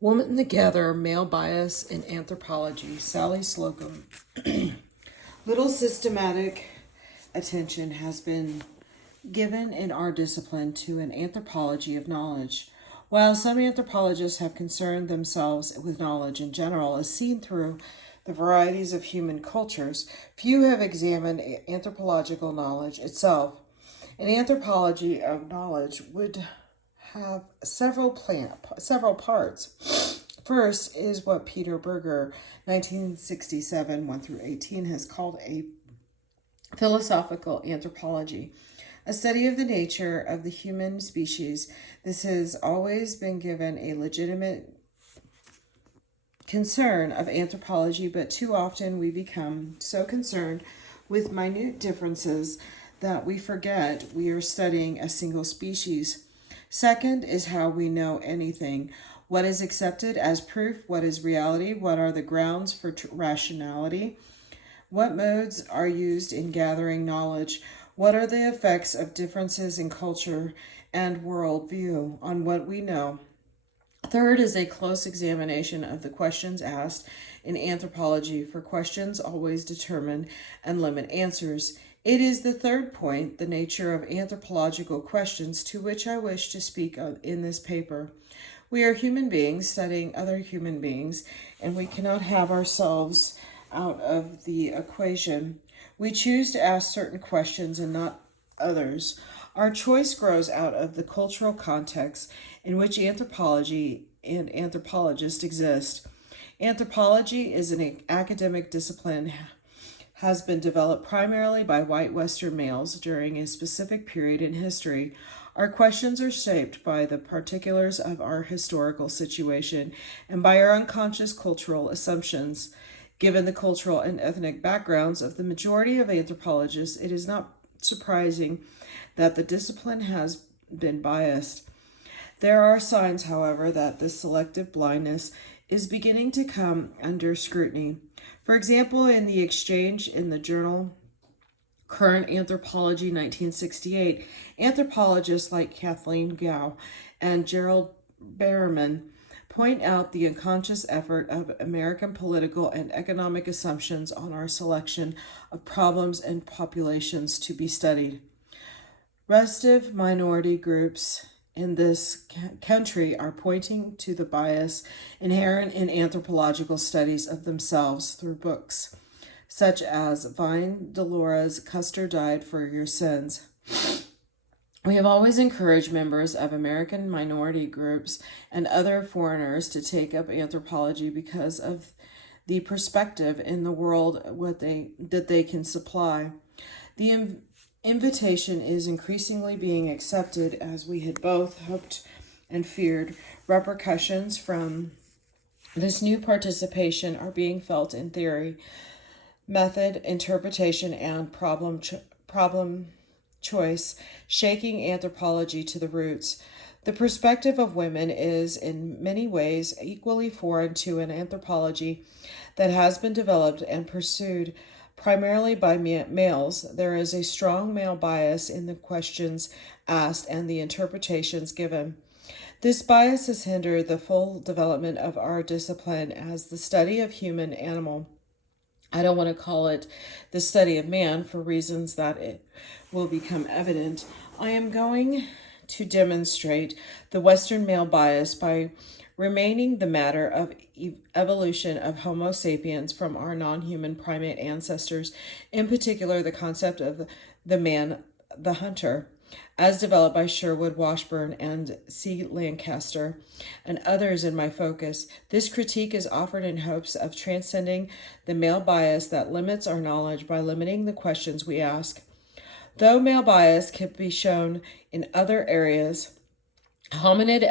Woman Together, Male Bias in Anthropology, Sally Slocum. Little systematic attention has been given in our discipline to an anthropology of knowledge. While some anthropologists have concerned themselves with knowledge in general as seen through the varieties of human cultures, few have examined anthropological knowledge itself. An anthropology of knowledge would have several parts. First is what Peter Berger, 1967, 1 through 18, has called a philosophical anthropology, a study of the nature of the human species. This has always been given a legitimate concern of anthropology, but too often we become so concerned with minute differences that we forget we are studying a single species. Second is how we know anything. What is accepted as proof? What is reality? What are the grounds for rationality? What modes are used in gathering knowledge? What are the effects of differences in culture and worldview on what we know? Third is a close examination of the questions asked in anthropology, for questions always determine and limit answers. It is the third point, the nature of anthropological questions, to which I wish to speak in this paper. We are human beings studying other human beings, and we cannot have ourselves out of the equation. We choose to ask certain questions and not others. Our choice grows out of the cultural context in which anthropology and anthropologists exist. Anthropology is an academic discipline, has been developed primarily by white Western males during a specific period in history. Our questions are shaped by the particulars of our historical situation and by our unconscious cultural assumptions. Given the cultural and ethnic backgrounds of the majority of anthropologists, it is not surprising that the discipline has been biased. There are signs, however, that this selective blindness is beginning to come under scrutiny. For example, in the exchange in the journal Current Anthropology 1968, anthropologists like Kathleen Gow and Gerald Berriman point out the unconscious effort of American political and economic assumptions on our selection of problems and populations to be studied. Restive minority groups in this country are pointing to the bias inherent in anthropological studies of themselves through books such as Vine Delora's Custer Died for Your Sins. We have always encouraged members of American minority groups and other foreigners to take up anthropology because of the perspective in the world that they can supply. The invitation is increasingly being accepted as we had both hoped and feared. Repercussions from this new participation are being felt in theory, method, interpretation, and problem choice, shaking anthropology to the roots. The perspective of women is in many ways equally foreign to an anthropology that has been developed and pursued primarily by males. There is a strong male bias in the questions asked and the interpretations given. This bias has hindered the full development of our discipline as the study of human animal. I don't want to call it the study of man for reasons that it will become evident. I am going to demonstrate the Western male bias by remaining the matter of evolution of Homo sapiens from our non-human primate ancestors, in particular the concept of the man, the hunter, as developed by Sherwood Washburn and C. Lancaster and others in my focus. This critique is offered in hopes of transcending the male bias that limits our knowledge by limiting the questions we ask. Though male bias can be shown in other areas, hominid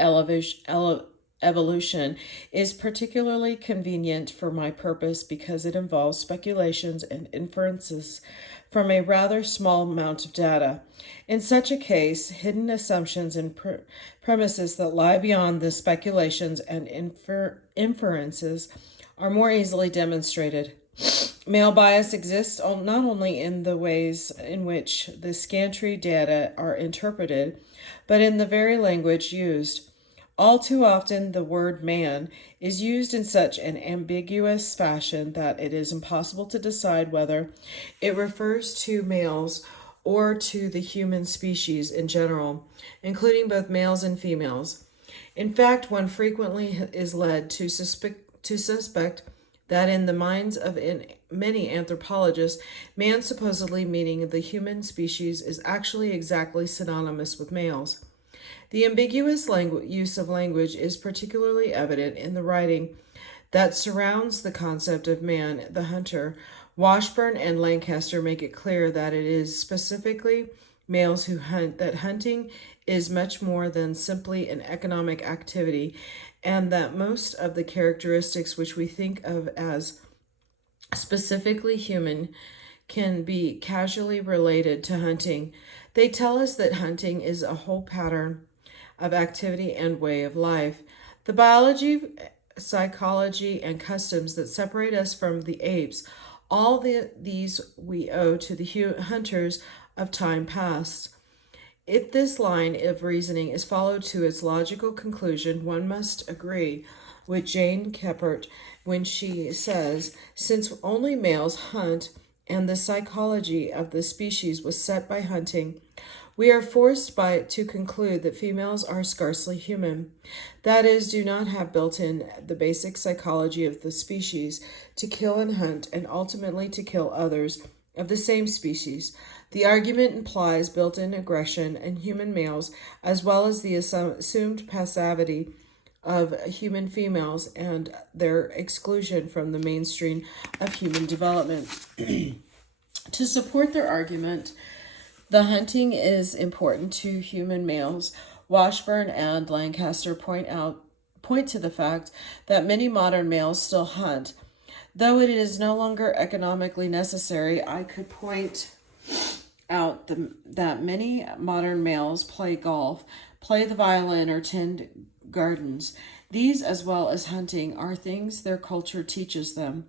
evolution is particularly convenient for my purpose because it involves speculations and inferences from a rather small amount of data. In such a case, hidden assumptions and premises that lie beyond the speculations and inferences are more easily demonstrated. Male bias exists not only in the ways in which the scanty data are interpreted, but in the very language used. All too often, the word man is used in such an ambiguous fashion that it is impossible to decide whether it refers to males or to the human species in general, including both males and females. In fact, one frequently is led to suspect that in the minds of many anthropologists, man supposedly meaning the human species is actually exactly synonymous with males. The ambiguous use of language is particularly evident in the writing that surrounds the concept of man, the hunter. Washburn and Lancaster make it clear that it is specifically males who hunt, that hunting is much more than simply an economic activity, and that most of the characteristics which we think of as specifically human can be casually related to hunting. They tell us that hunting is a whole pattern of activity and way of life. The biology, psychology, and customs that separate us from the apes, these we owe to the hunters of time past. If this line of reasoning is followed to its logical conclusion, one must agree with Jane Keppert when she says, since only males hunt and the psychology of the species was set by hunting, we are forced to conclude that females are scarcely human. That is, do not have built in the basic psychology of the species to kill and hunt and ultimately to kill others of the same species. The argument implies built-in aggression in human males as well as the assumed passivity of human females and their exclusion from the mainstream of human development. To support their argument, the hunting is important to human males. Washburn and Lancaster point to the fact that many modern males still hunt. Though it is no longer economically necessary, I could point out that many modern males play golf, play the violin, or tend gardens. These, as well as hunting, are things their culture teaches them,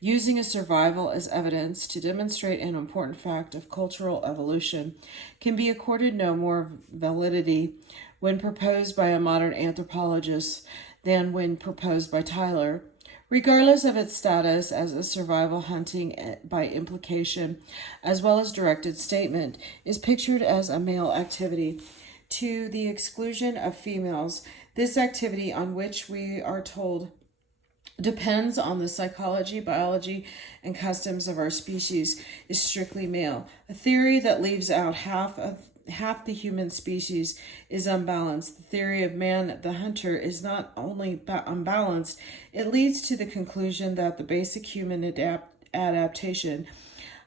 using a survival as evidence to demonstrate an important fact of cultural evolution, can be accorded no more validity when proposed by a modern anthropologist than when proposed by Tyler. Regardless of its status as a survival, hunting by implication, as well as directed statement, is pictured as a male activity to the exclusion of females. This activity, on which we are told depends on the psychology, biology, and customs of our species, is strictly male. A theory that leaves out half the human species is unbalanced. The theory of man the hunter is not only unbalanced, it leads to the conclusion that the basic human adaptation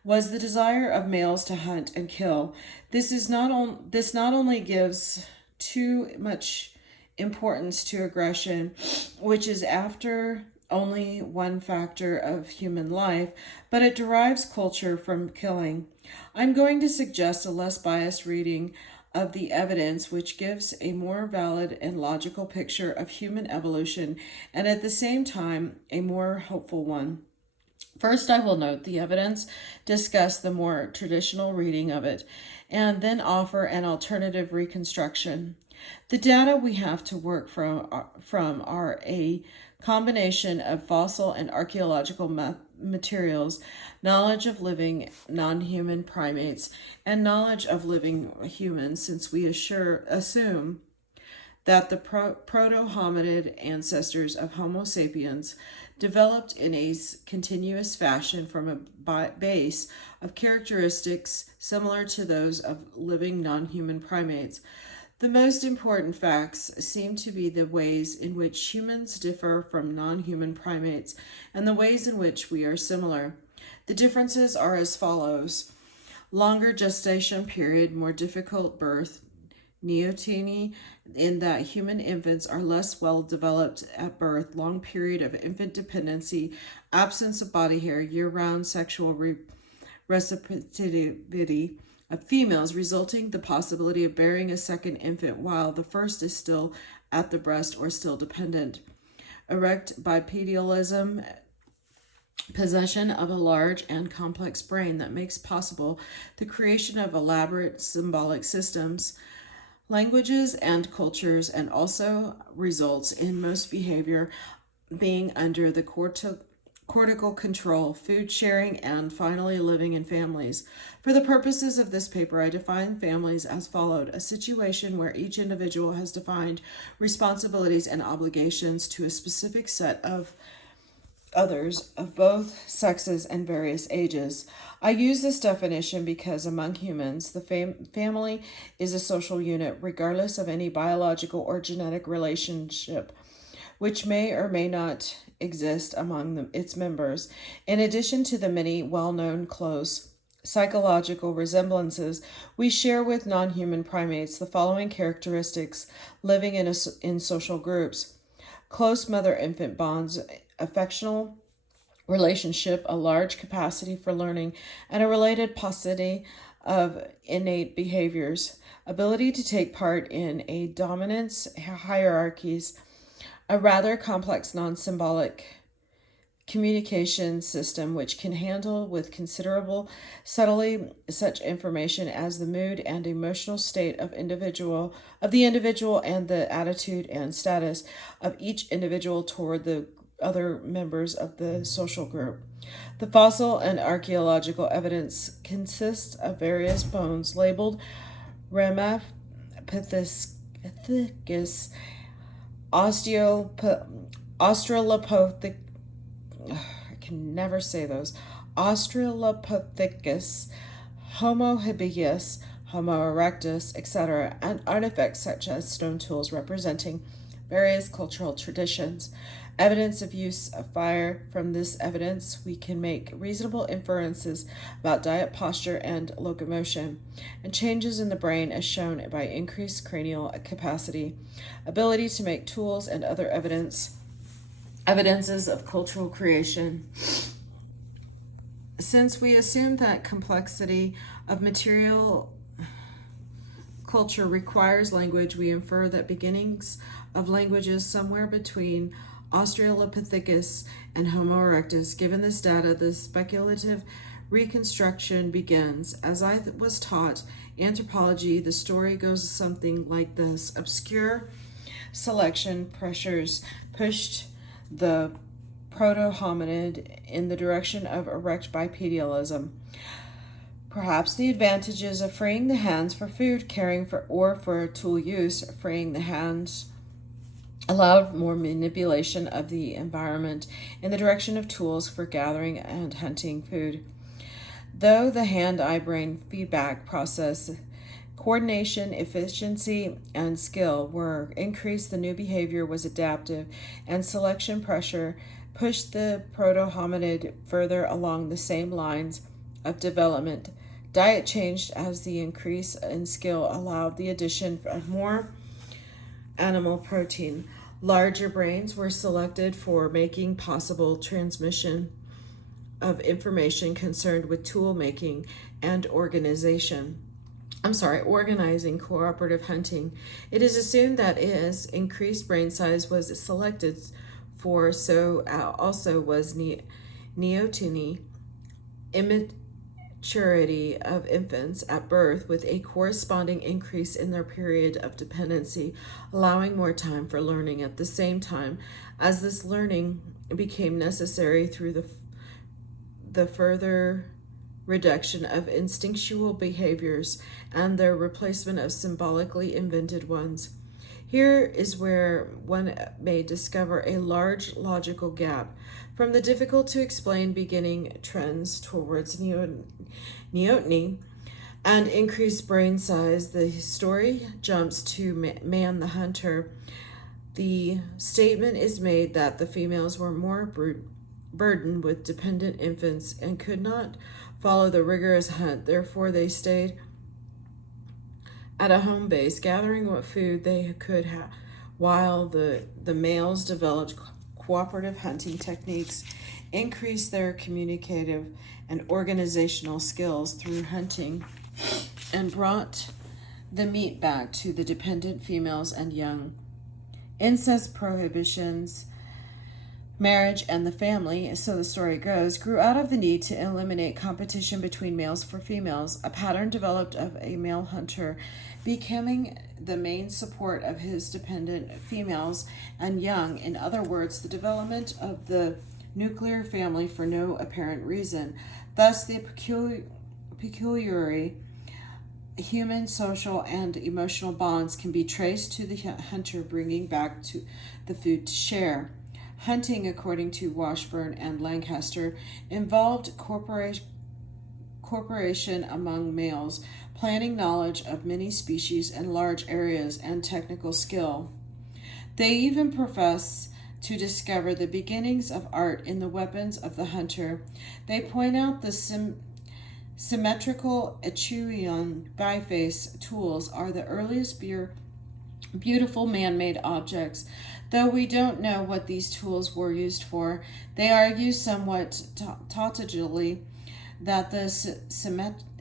was the desire of males to hunt and kill. This not only gives too much importance to aggression, which is after only one factor of human life, but it derives culture from killing. I'm going to suggest a less biased reading of the evidence, which gives a more valid and logical picture of human evolution, and at the same time, a more hopeful one. First, I will note the evidence, discuss the more traditional reading of it, and then offer an alternative reconstruction. The data we have to work from are a combination of fossil and archaeological materials, knowledge of living non-human primates, and knowledge of living humans, since we assume that the proto-hominid ancestors of Homo sapiens developed in a continuous fashion from a base of characteristics similar to those of living non-human primates. The most important facts seem to be the ways in which humans differ from non-human primates and the ways in which we are similar. The differences are as follows: longer gestation period, more difficult birth, neoteny, in that human infants are less well developed at birth, long period of infant dependency, absence of body hair, year-round sexual reciprocity of females, resulting the possibility of bearing a second infant while the first is still at the breast or still dependent. Erect bipedalism, possession of a large and complex brain that makes possible the creation of elaborate symbolic systems. languages and cultures, and also results in most behavior being under the cortical control, food sharing, and finally living in families. For the purposes of this paper, I define families as followed: a situation where each individual has defined responsibilities and obligations to a specific set of others of both sexes and various ages. I use this definition because among humans, the family is a social unit, regardless of any biological or genetic relationship, which may or may not exist among its members. In addition to the many well-known close psychological resemblances we share with non-human primates, the following characteristics living in social groups: close mother-infant bonds, affectional relationship, a large capacity for learning, and a related paucity of innate behaviors, ability to take part in a dominance hierarchies, a rather complex non-symbolic communication system which can handle with considerable subtlety such information as the mood and emotional state of the individual and the attitude and status of each individual toward the other members of the social group. The fossil and archaeological evidence consists of various bones labeled Ramapithecus, Australopithecus, I can never say those, Australopithecus, Homo habeas, Homo erectus, etc., and artifacts such as stone tools representing various cultural traditions. Evidence of use of fire. From this evidence, we can make reasonable inferences about diet, posture, and locomotion, and changes in the brain as shown by increased cranial capacity, ability to make tools, and other evidences of cultural creation. Since we assume that complexity of material culture requires language, we infer that beginnings of languages somewhere between Australopithecus and Homo erectus. Given this data, the speculative reconstruction begins. As I was taught anthropology, the story goes something like this: obscure selection pressures pushed the proto-hominid in the direction of erect bipedalism. Perhaps the advantages of freeing the hands for food, caring for, or for tool use, freeing the hands allowed more manipulation of the environment in the direction of tools for gathering and hunting food. Though the hand-eye-brain feedback process, coordination, efficiency, and skill were increased, the new behavior was adaptive, and selection pressure pushed the proto-hominid further along the same lines of development. Diet changed as the increase in skill allowed the addition of more animal protein. Larger brains were selected for making possible transmission of information concerned with tool making and organizing cooperative hunting. It is assumed that as increased brain size was selected for, so also was neoteny, immaturity of infants at birth, with a corresponding increase in their period of dependency, allowing more time for learning. At the same time as this learning became necessary through the further reduction of instinctual behaviors and their replacement of symbolically invented ones. Here is where one may discover a large logical gap. From the difficult to explain beginning trends towards neoteny and increased brain size, the story jumps to man the hunter. The statement is made that the females were more burdened with dependent infants and could not follow the rigorous hunt. Therefore, they stayed at a home base, gathering what food they could have, while the males developed cooperative hunting techniques, increased their communicative and organizational skills through hunting, and brought the meat back to the dependent females and young. Incest prohibitions Marriage and the family, so the story goes, grew out of the need to eliminate competition between males for females. A pattern developed of a male hunter becoming the main support of his dependent females and young. In other words, the development of the nuclear family for no apparent reason. Thus, the peculiarly human social and emotional bonds can be traced to the hunter bringing back to the food to share. Hunting, according to Washburn and Lancaster, involved cooperation among males, planning knowledge of many species and large areas, and technical skill. They even profess to discover the beginnings of art in the weapons of the hunter. They point out the symmetrical Etruscan biface tools are the earliest beautiful man-made objects. Though we don't know what these tools were used for, they argue somewhat tautologically that the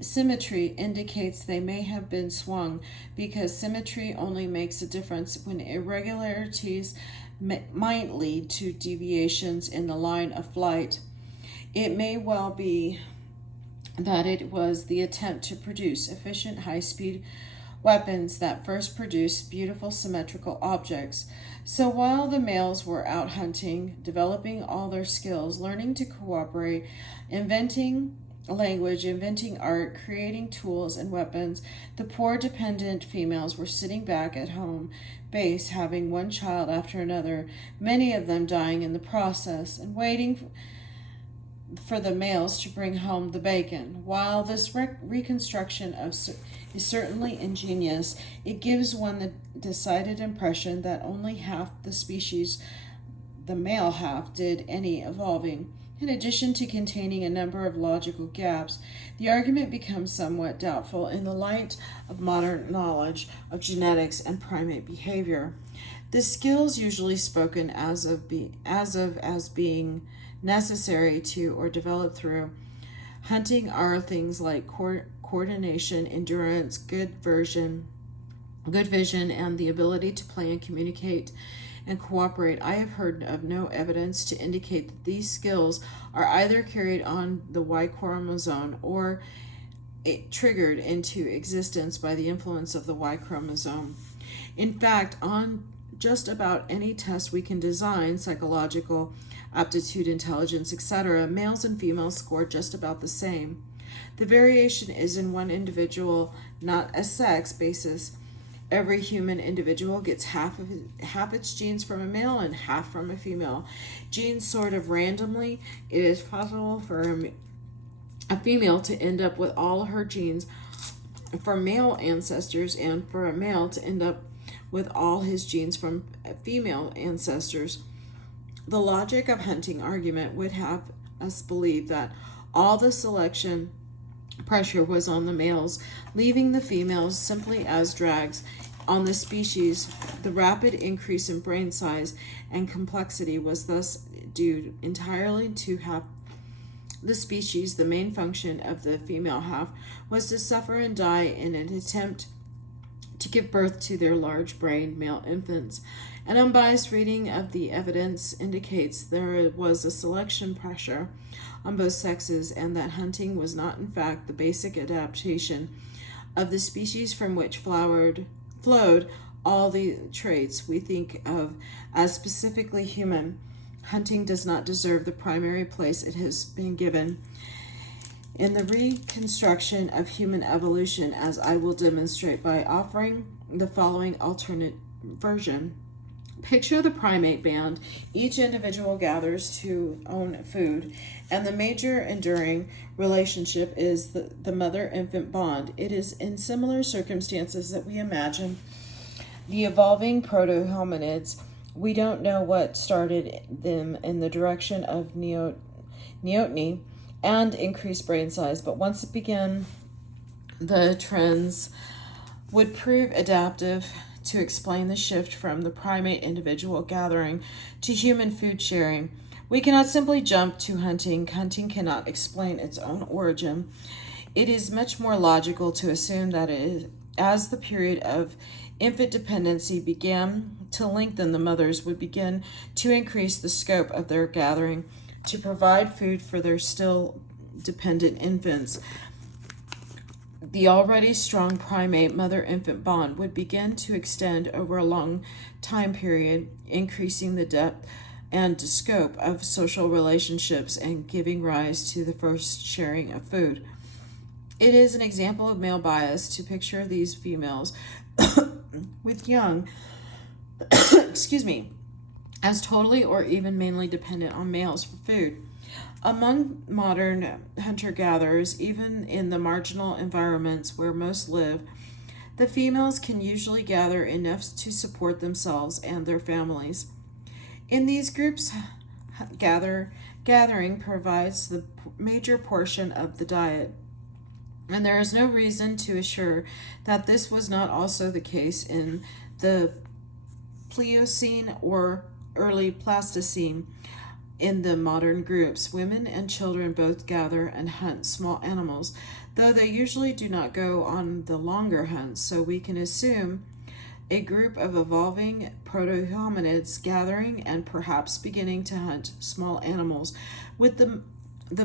symmetry indicates they may have been swung, because symmetry only makes a difference when irregularities might lead to deviations in the line of flight. It may well be that it was the attempt to produce efficient high-speed weapons that first produced beautiful symmetrical objects. So while the males were out hunting, developing all their skills, learning to cooperate, inventing language, inventing art, creating tools and weapons, the poor dependent females were sitting back at home base, having one child after another, many of them dying in the process, and waiting for the males to bring home the bacon. While this reconstruction is certainly ingenious, it gives one the decided impression that only half the species, the male half, did any evolving. In addition to containing a number of logical gaps, the argument becomes somewhat doubtful in the light of modern knowledge of genetics and primate behavior. The skills usually spoken as being necessary to or developed through hunting are things like coordination, endurance, good vision, and the ability to plan, communicate, and cooperate. I have heard of no evidence to indicate that these skills are either carried on the Y chromosome or triggered into existence by the influence of the Y chromosome. In fact, on just about any test we can design, psychological, aptitude, intelligence, etc., males and females score just about the same. The variation is in one individual, not a sex basis. Every human individual gets half its genes from a male and half from a female. Genes sort of randomly. It is possible for a female to end up with all her genes from male ancestors, and for a male to end up with all his genes from female ancestors. The logic of hunting argument would have us believe that all the selection pressure was on the males, leaving the females simply as drags on the species. The rapid increase in brain size and complexity was thus due entirely to half the species. The main function of the female half was to suffer and die in an attempt to give birth to their large-brained male infants. An unbiased reading of the evidence indicates there was a selection pressure on both sexes, and that hunting was not in fact the basic adaptation of the species from which flowed all the traits we think of as specifically human. Hunting does not deserve the primary place it has been given in the reconstruction of human evolution, as I will demonstrate by offering the following alternate version. Picture the primate band. Each individual gathers to own food, and the major enduring relationship is the mother-infant bond. It is in similar circumstances that we imagine the evolving proto-hominids. We don't know what started them in the direction of neoteny and increased brain size, but once it began, the trends would prove adaptive to explain the shift from the primate individual gathering to human food sharing. We cannot simply jump to hunting. Hunting cannot explain its own origin. It is much more logical to assume that as the period of infant dependency began, to lengthen, the mothers would begin to increase the scope of their gathering to provide food for their still dependent infants. The already strong primate mother-infant bond would begin to extend over a long time period, increasing the depth and scope of social relationships and giving rise to the first sharing of food. It is an example of male bias to picture these females with young, as totally or even mainly dependent on males for food. Among modern hunter-gatherers, even in the marginal environments where most live, the females can usually gather enough to support themselves and their families. In these groups, gathering provides the major portion of the diet, and there is no reason to assure that this was not also the case in the Pliocene or early Pleistocene. In the modern groups, women and children both gather and hunt small animals, though they usually do not go on the longer hunts, so we can assume a group of evolving proto-hominids gathering and perhaps beginning to hunt small animals, with the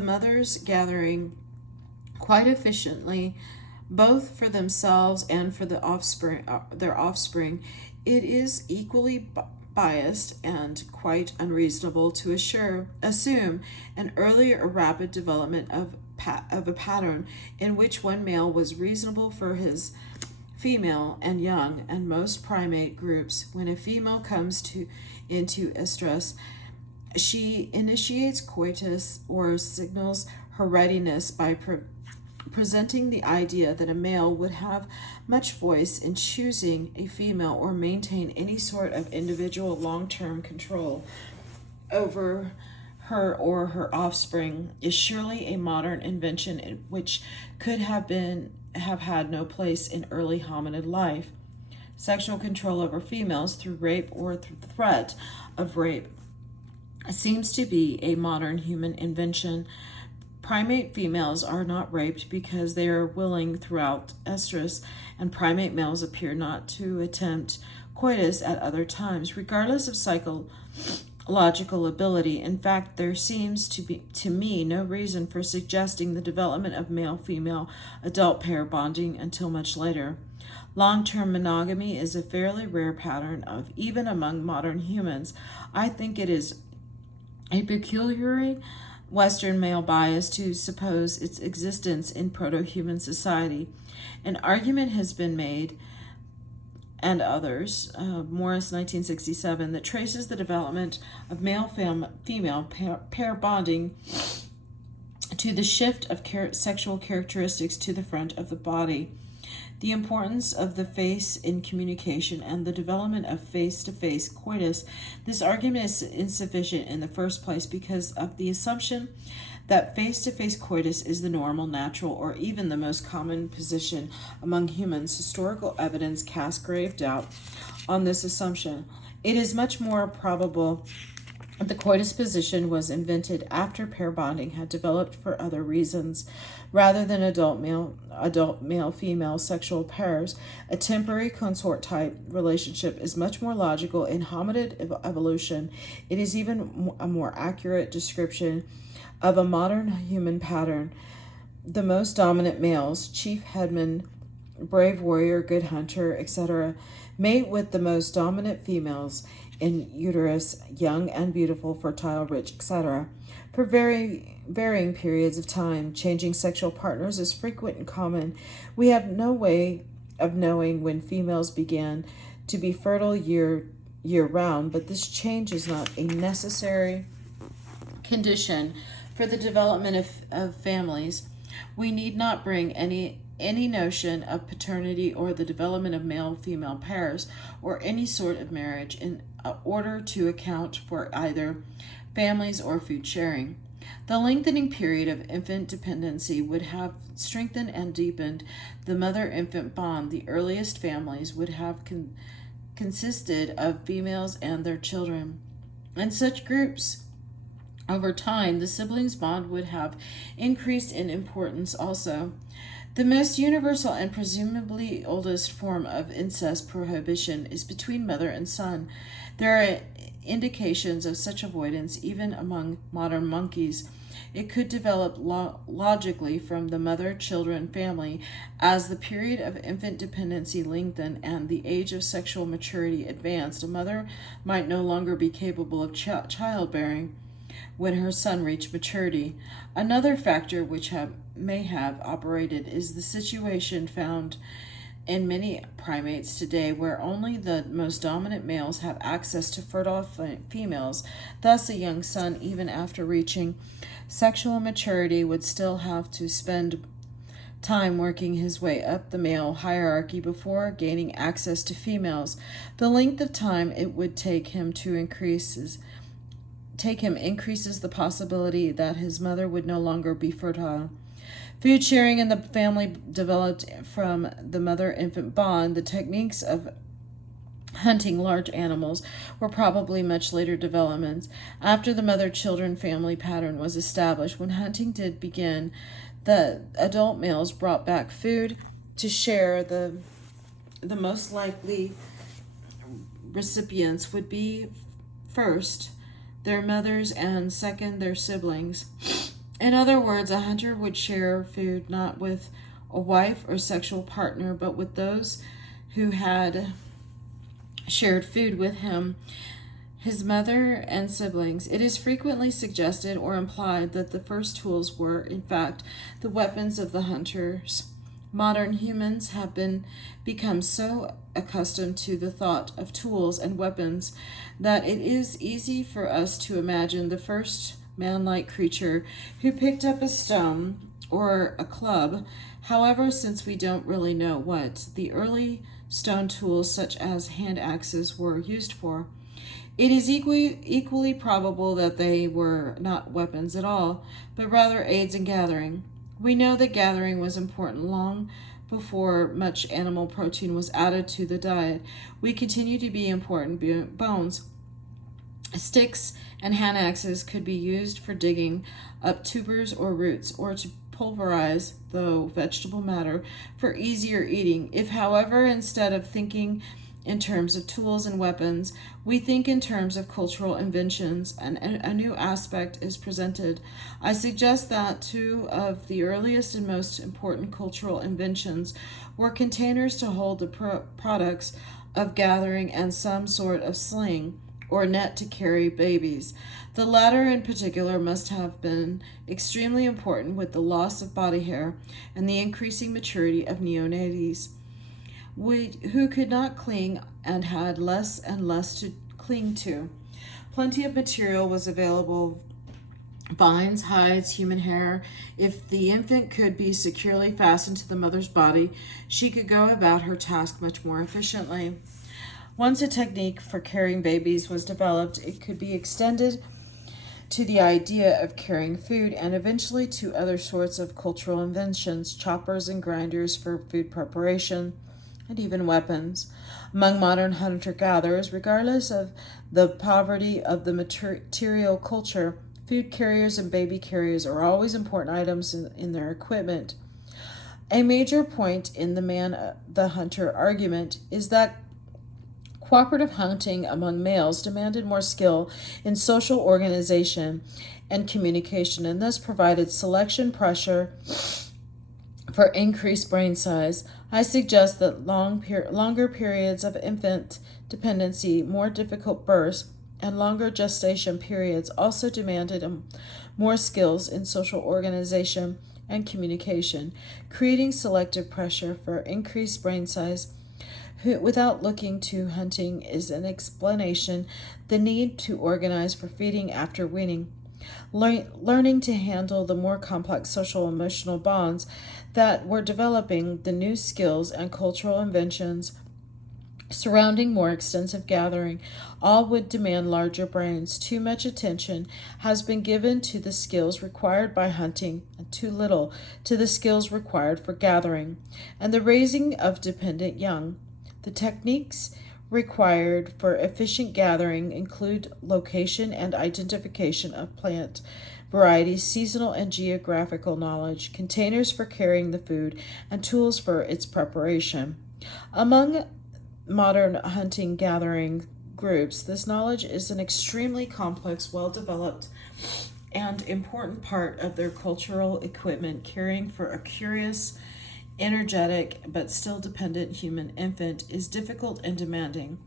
mothers gathering quite efficiently, both for themselves and for their offspring. It is equally biased and quite unreasonable to assume an early or rapid development of a pattern in which one male was reasonable for his female and young, and most primate groups, when a female comes into estrus, she initiates coitus or signals her readiness by presenting the idea that a male would have much voice in choosing a female or maintain any sort of individual long-term control over her or her offspring is surely a modern invention which could have had no place in early hominid life. Sexual control over females through rape or through the threat of rape seems to be a modern human invention. Primate females are not raped because they are willing throughout estrus, and primate males appear not to attempt coitus at other times, regardless of psychological ability. In fact, there seems to me, no reason for suggesting the development of male-female adult pair bonding until much later. Long-term monogamy is a fairly rare pattern even among modern humans. I think it is a peculiarly Western male bias to suppose its existence in proto-human society. An argument has been made, and others, Morris 1967, that traces the development of male-female pair bonding to the shift of sexual characteristics to the front of the body. The importance of the face in communication and the development of face-to-face coitus. This argument is insufficient in the first place because of the assumption that face-to-face coitus is the normal, natural, or even the most common position among humans. Historical evidence casts grave doubt on this assumption. It is much more probable that the coitus position was invented after pair bonding had developed for other reasons, rather than adult male-female sexual pairs. A temporary consort type relationship is much more logical in hominid evolution. It is even a more accurate description of a modern human pattern. The most dominant males, chief headman, brave warrior, good hunter, etc., mate with the most dominant females in uterus, young and beautiful, fertile, rich, etc. For varying periods of time, changing sexual partners is frequent and common. We have no way of knowing when females began to be fertile year-round, but this change is not a necessary condition for the development of families. We need not bring any notion of paternity or the development of male-female pairs or any sort of marriage in order to account for either families or food sharing. The lengthening period of infant dependency would have strengthened and deepened the mother-infant bond. The earliest families would have consisted of females and their children, and such groups Over time, the siblings' bond would have increased in importance also. The most universal and presumably oldest form of incest prohibition is between mother and son. There are indications of such avoidance even among modern monkeys. It could develop logically from the mother-children family as the period of infant dependency lengthened and the age of sexual maturity advanced. A mother might no longer be capable of childbearing when her son reached maturity. Another factor which may have operated is the situation found in many primates today where only the most dominant males have access to fertile females. Thus, a young son, even after reaching sexual maturity, would still have to spend time working his way up the male hierarchy before gaining access to females. The length of time it would take him increases the possibility that his mother would no longer be fertile. Food sharing in the family developed from the mother-infant bond. The techniques of hunting large animals were probably much later developments. After the mother-children family pattern was established, when hunting did begin, the adult males brought back food to share. The most likely recipients would be first their mothers and second their siblings. In other words, a hunter would share food not with a wife or sexual partner, but with those who had shared food with him, his mother and siblings. It is frequently suggested or implied that the first tools were, in fact, the weapons of the hunters. Modern humans have become so accustomed to the thought of tools and weapons that it is easy for us to imagine the first man-like creature who picked up a stone or a club. However, since we don't really know what the early stone tools such as hand axes were used for, it is equally probable that they were not weapons at all, but rather aids in gathering. We know that gathering was important long before much animal protein was added to the diet. We continue to be important bones. Sticks and hand axes could be used for digging up tubers or roots, or to pulverize, though vegetable matter, for easier eating. If, however, instead of thinking in terms of tools and weapons, we think in terms of cultural inventions, and a new aspect is presented. I suggest that two of the earliest and most important cultural inventions were containers to hold the products of gathering and some sort of sling or net to carry babies. The latter in particular must have been extremely important with the loss of body hair and the increasing maturity of neonates, who could not cling and had less and less to cling to. Plenty of material was available: vines, hides, human hair. If the infant could be securely fastened to the mother's body, she could go about her task much more efficiently. Once a technique for carrying babies was developed, it could be extended to the idea of carrying food and eventually to other sorts of cultural inventions, choppers and grinders for food preparation, and even weapons. Among modern hunter-gatherers, regardless of the poverty of the material culture, food carriers and baby carriers are always important items in their equipment. A major point in the hunter argument is that cooperative hunting among males demanded more skill in social organization and communication, and thus provided selection pressure for increased brain size. I suggest that longer periods of infant dependency, more difficult births, and longer gestation periods also demanded more skills in social organization and communication, creating selective pressure for increased brain size. Without looking to hunting is an explanation the need to organize for feeding after weaning. Learning to handle the more complex social emotional bonds that were developing, the new skills and cultural inventions surrounding more extensive gathering, all would demand larger brains. Too much attention has been given to the skills required by hunting and too little to the skills required for gathering and the raising of dependent young. The techniques required for efficient gathering include location and identification of plant varieties, seasonal and geographical knowledge, containers for carrying the food, and tools for its preparation. Among modern hunting gathering groups, this knowledge is an extremely complex, well developed, and important part of their cultural equipment, caring for a curious, energetic, but still dependent human infant is difficult and demanding.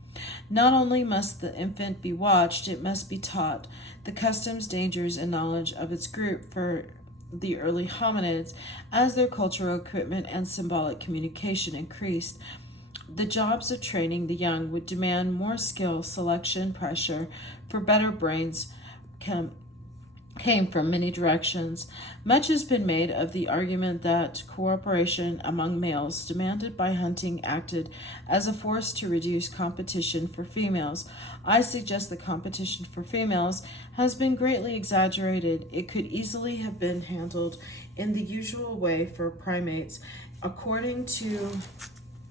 Not only must the infant be watched, it must be taught the customs, dangers, and knowledge of its group for the early hominids as their cultural equipment and symbolic communication increased. The jobs of training the young would demand more skill, selection, pressure for better brains came from many directions. Much has been made of the argument that cooperation among males demanded by hunting acted as a force to reduce competition for females. I suggest the competition for females has been greatly exaggerated. It could easily have been handled in the usual way for primates. According to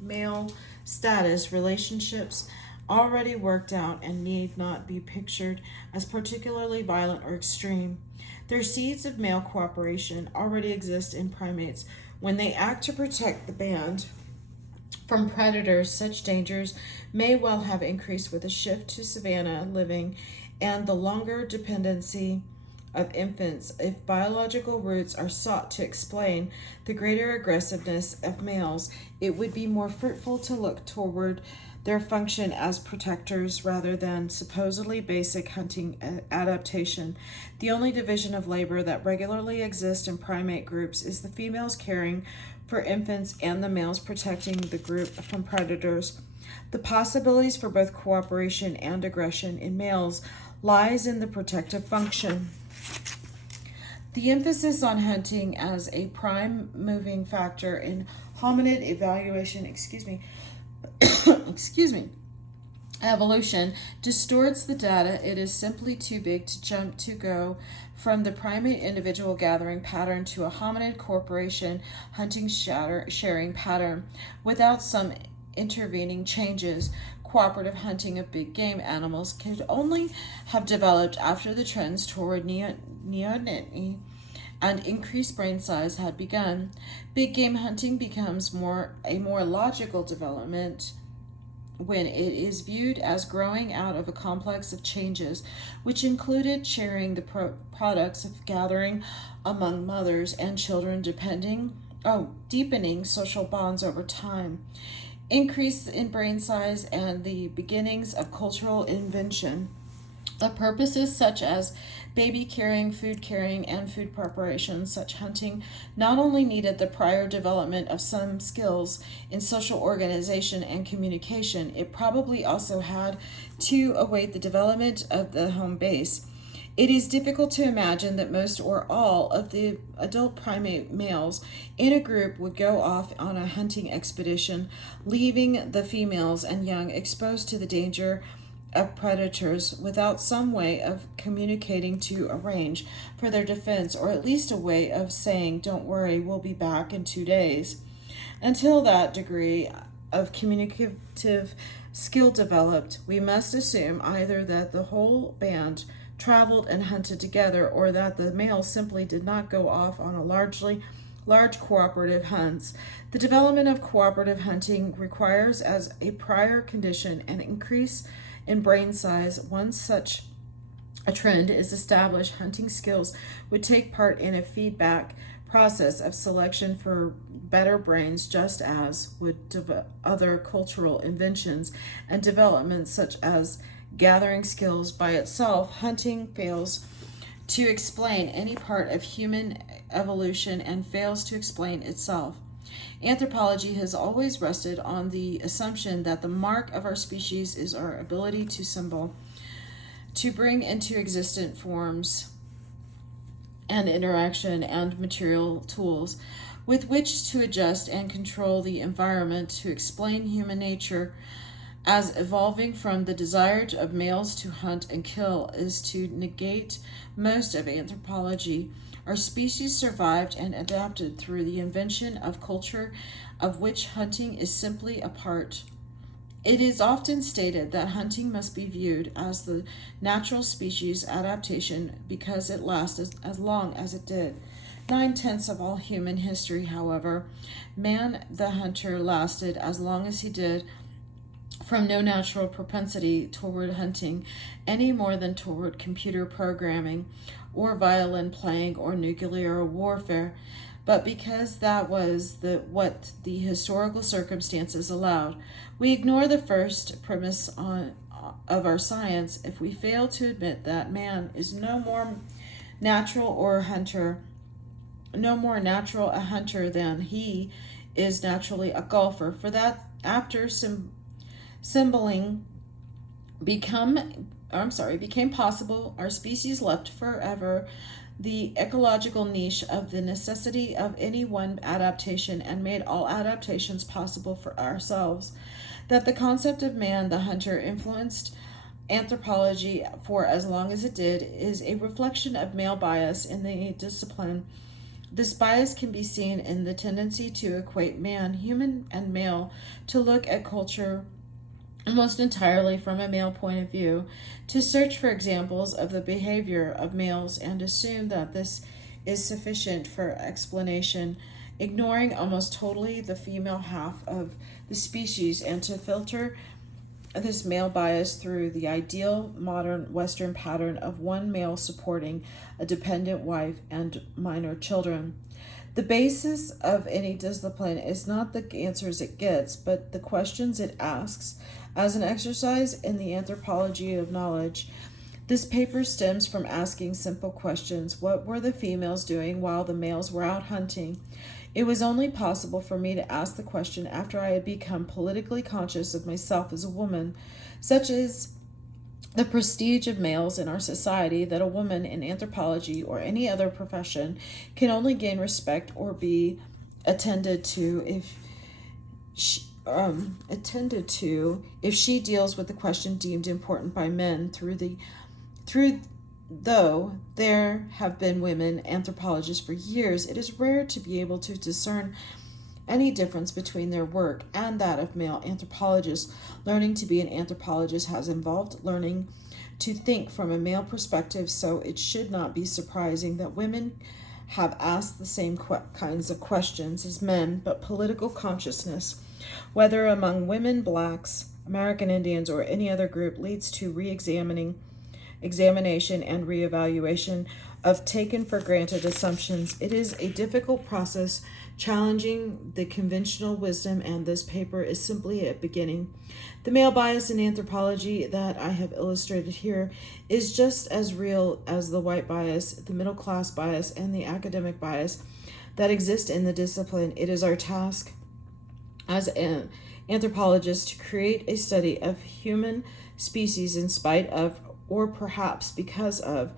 male status relationships already worked out and need not be pictured as particularly violent or extreme. Their seeds of male cooperation already exist in primates. When they act to protect the band from predators, such dangers may well have increased with a shift to savanna living and the longer dependency of infants. If biological roots are sought to explain the greater aggressiveness of males, it would be more fruitful to look toward their function as protectors rather than supposedly basic hunting adaptation. The only division of labor that regularly exists in primate groups is the females caring for infants and the males protecting the group from predators. The possibilities for both cooperation and aggression in males lies in the protective function. The emphasis on hunting as a prime moving factor in hominid evolution distorts the data. It is simply too big to go from the primate individual gathering pattern to a hominid corporation hunting sharing pattern without some intervening changes. Cooperative hunting of big game animals could only have developed after the trends toward neoteny and increased brain size had begun. Big game hunting becomes a more logical development when it is viewed as growing out of a complex of changes, which included sharing the products of gathering among mothers and children, deepening social bonds over time, increase in brain size, and the beginnings of cultural invention. The purposes such as baby carrying, food carrying, and food preparation, such hunting not only needed the prior development of some skills in social organization and communication, it probably also had to await the development of the home base. It is difficult to imagine that most or all of the adult primate males in a group would go off on a hunting expedition, leaving the females and young exposed to the danger of predators without some way of communicating to arrange for their defense, or at least a way of saying, "Don't worry, we'll be back in 2 days." Until that degree of communicative skill developed, we must assume either that the whole band traveled and hunted together, or that the males simply did not go off on a large cooperative hunts. The development of cooperative hunting requires as a prior condition an increase in brain size. Once such a trend is established, hunting skills would take part in a feedback process of selection for better brains, just as would other cultural inventions and developments such as gathering skills. By itself, hunting fails to explain any part of human evolution and fails to explain itself. Anthropology has always rested on the assumption that the mark of our species is our ability to bring into existent forms and interaction and material tools with which to adjust and control the environment. To explain human nature as evolving from the desire of males to hunt and kill is to negate most of anthropology. Our species survived and adapted through the invention of culture, of which hunting is simply a part. It is often stated that hunting must be viewed as the natural species adaptation because it lasted as long as it did. 9/10 of all human history, however, man the hunter lasted as long as he did from no natural propensity toward hunting any more than toward computer programming or violin playing or nuclear warfare, but because that was what the historical circumstances allowed. We ignore the first premise of our science if we fail to admit that man is no more natural a hunter than he is naturally a golfer. For that, after symboling became possible, our species left forever the ecological niche of the necessity of any one adaptation and made all adaptations possible for ourselves. That the concept of man the hunter influenced anthropology for as long as it did is a reflection of male bias in the discipline. This bias can be seen in the tendency to equate man, human, and male, to look at culture almost entirely from a male point of view, to search for examples of the behavior of males and assume that this is sufficient for explanation, ignoring almost totally the female half of the species, and to filter this male bias through the ideal modern Western pattern of one male supporting a dependent wife and minor children. The basis of any discipline is not the answers it gets, but the questions it asks. As an exercise in the anthropology of knowledge, this paper stems from asking simple questions. What were the females doing while the males were out hunting? It was only possible for me to ask the question after I had become politically conscious of myself as a woman, such as the prestige of males in our society, that a woman in anthropology or any other profession can only gain respect or be attended to if she deals with the question deemed important by men though there have been women anthropologists for years, it is rare to be able to discern any difference between their work and that of male anthropologists. Learning to be an anthropologist has involved learning to think from a male perspective, so it should not be surprising that women have asked the same kinds of questions as men, but political consciousness, whether among women, blacks, American Indians, or any other group, leads to examination and reevaluation of taken for granted assumptions. It is a difficult process, challenging the conventional wisdom, and this paper is simply a beginning. The male bias in anthropology that I have illustrated here is just as real as the white bias, the middle class bias, and the academic bias that exist in the discipline. It is our task as an anthropologist to create a study of human species in spite of, or perhaps because of,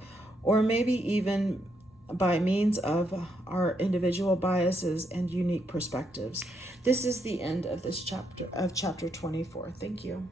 or maybe even by means of our individual biases and unique perspectives. This is the end of this chapter, of chapter 24. Thank you.